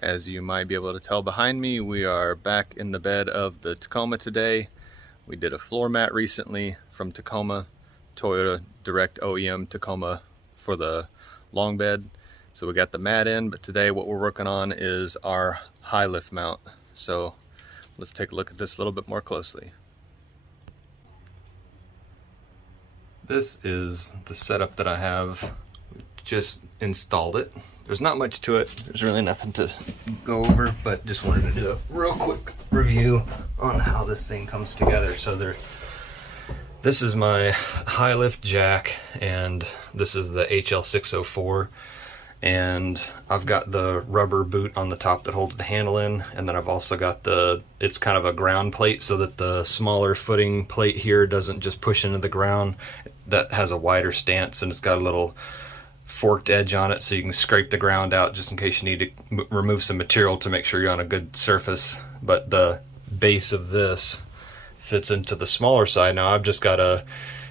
As you might be able to tell behind me, we are back in the bed of the Tacoma today. We did a floor mat recently from Tacoma, Toyota Direct OEM Tacoma for the long bed. So we got the mat in, but today what we're working on is our high lift mount. So let's take a look at this a little bit more closely. This is the setup that I have. Just installed it. There's not much to it. There's really nothing to go over, but just wanted to do a real quick review on how this thing comes together. So this is my high lift jack, and this is the HL604, and I've got the rubber boot on the top that holds the handle in, and then I've also got it's kind of a ground plate so that the smaller footing plate here doesn't just push into the ground. That has a wider stance, and it's got a little forked edge on it so you can scrape the ground out just in case you need to remove some material to make sure you're on a good surface. But the base of this fits into the smaller side. Now I've just got a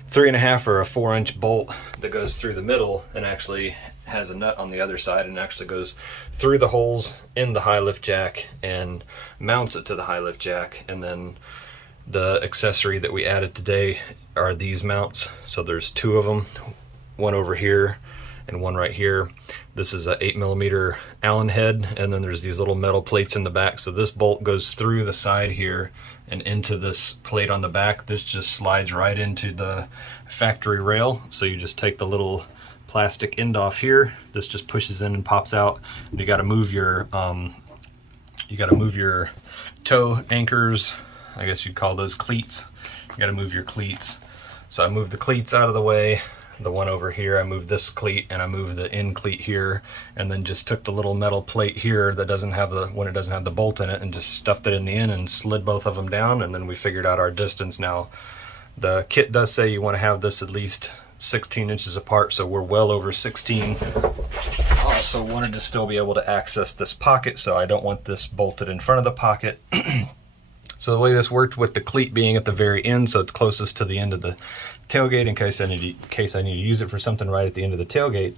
3.5 or a 4-inch bolt that goes through the middle and actually has a nut on the other side and actually goes through the holes in the high lift jack and mounts it to the high lift jack. And then the accessory that we added today are these mounts. So there's two of them, one over here and one right here. This is a 8mm Allen head, and then there's these little metal plates in the back. So this bolt goes through the side here and into this plate on the back. This just slides right into the factory rail. So you just take the little plastic end off here. This just pushes in and pops out. And you got to move your toe anchors. I guess you'd call those cleats. You got to move your cleats. So I moved the cleats out of the way. The one over here, I moved this cleat and I moved the end cleat here, and then just took the little metal plate here that doesn't have when it doesn't have the bolt in it, and just stuffed it in the end and slid both of them down, and then we figured out our distance. Now the kit does say you want to have this at least 16 inches apart, so we're well over 16. Also wanted to still be able to access this pocket, so I don't want this bolted in front of the pocket. So the way this worked with the cleat being at the very end, so it's closest to the end of the tailgate in case I need to use it for something right at the end of the tailgate.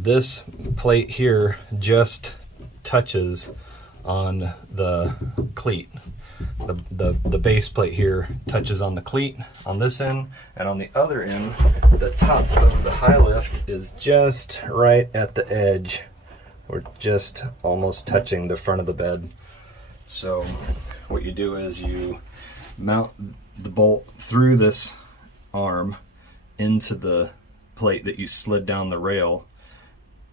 This plate here just touches on the cleat. The base plate here touches on the cleat on this end, and on the other end, the top of the high lift is just right at the edge. We're just almost touching the front of the bed. So what you do is you mount the bolt through this arm into the plate that you slid down the rail,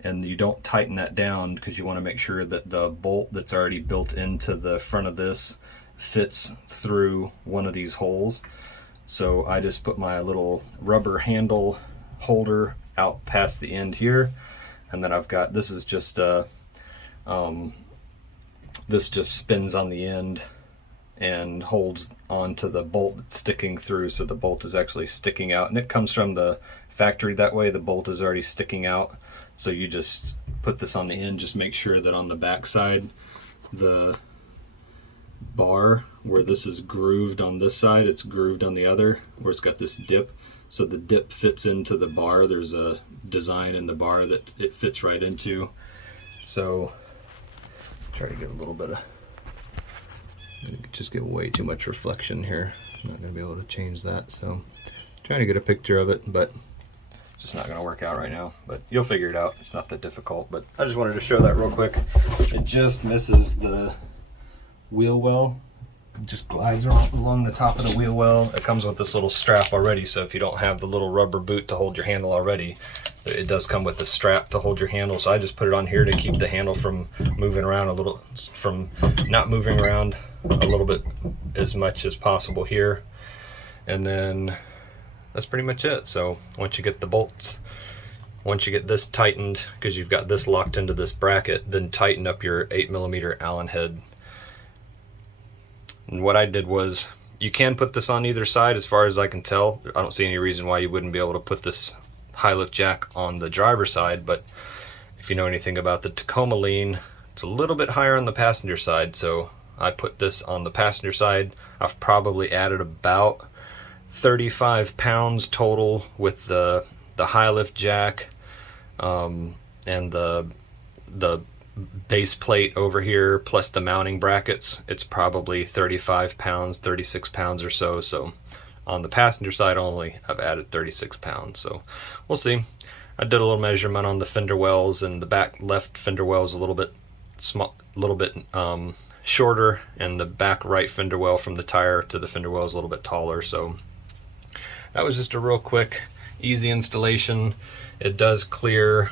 and you don't tighten that down because you want to make sure that the bolt that's already built into the front of this fits through one of these holes. So I just put my little rubber handle holder out past the end here, and then I've got this is just this just spins on the end and holds onto the bolt that's sticking through, so the bolt is actually sticking out, and it comes from the factory that way. The bolt is already sticking out, so you just put this on the end. Just make sure that on the back side, the bar where this is grooved on this side, it's grooved on the other where it's got this dip, so the dip fits into the bar. There's a design in the bar that it fits right into. So try to get a little bit of, just get way too much reflection here. I'm not going to be able to change that, so trying to get a picture of it, but it's just not going to work out right now. But you'll figure it out. It's not that difficult, but I just wanted to show that real quick. It just misses the wheel well. It just glides along the top of the wheel well. It comes with this little strap already, so if you don't have the little rubber boot to hold your handle already, it does come with the strap to hold your handle. So I just put it on here to keep the handle from moving around not moving around a little bit as much as possible here. And then that's pretty much it. So once you get this tightened, because you've got this locked into this bracket, then tighten up your 8mm Allen head. And what I did was, you can put this on either side as far as I can tell. I don't see any reason why you wouldn't be able to put this high lift jack on the driver's side, but if you know anything about the Tacoma lean, it's a little bit higher on the passenger side, so I put this on the passenger side. I've probably added about 35 pounds total with the high lift jack and the base plate over here plus the mounting brackets, it's probably 35 pounds, 36 pounds or so. So on the passenger side only, I've added 36 pounds. So we'll see. I did a little measurement on the fender wells, and the back left fender well is a little bit small, a little bit shorter, and the back right fender well from the tire to the fender well is a little bit taller. So that was just a real quick, easy installation. It does clear.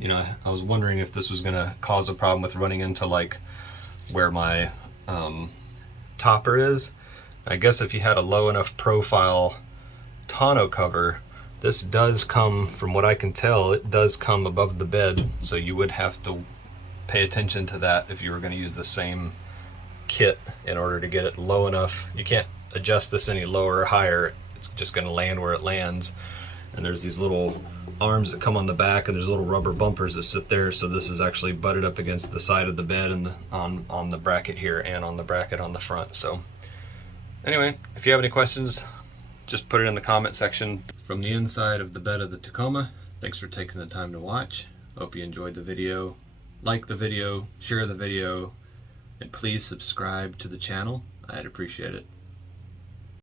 You know, I was wondering if this was gonna cause a problem with running into like where my topper is. I guess if you had a low enough profile tonneau cover, this does come, from what I can tell, it does come above the bed, so you would have to pay attention to that if you were going to use the same kit in order to get it low enough. You can't adjust this any lower or higher, it's just going to land where it lands. And there's these little arms that come on the back, and there's little rubber bumpers that sit there, so this is actually butted up against the side of the bed and on the bracket here and on the bracket on the front. So anyway, if you have any questions, just put it in the comment section. From the inside of the bed of the Tacoma, thanks for taking the time to watch. Hope you enjoyed the video. Like the video, share the video, and please subscribe to the channel. I'd appreciate it.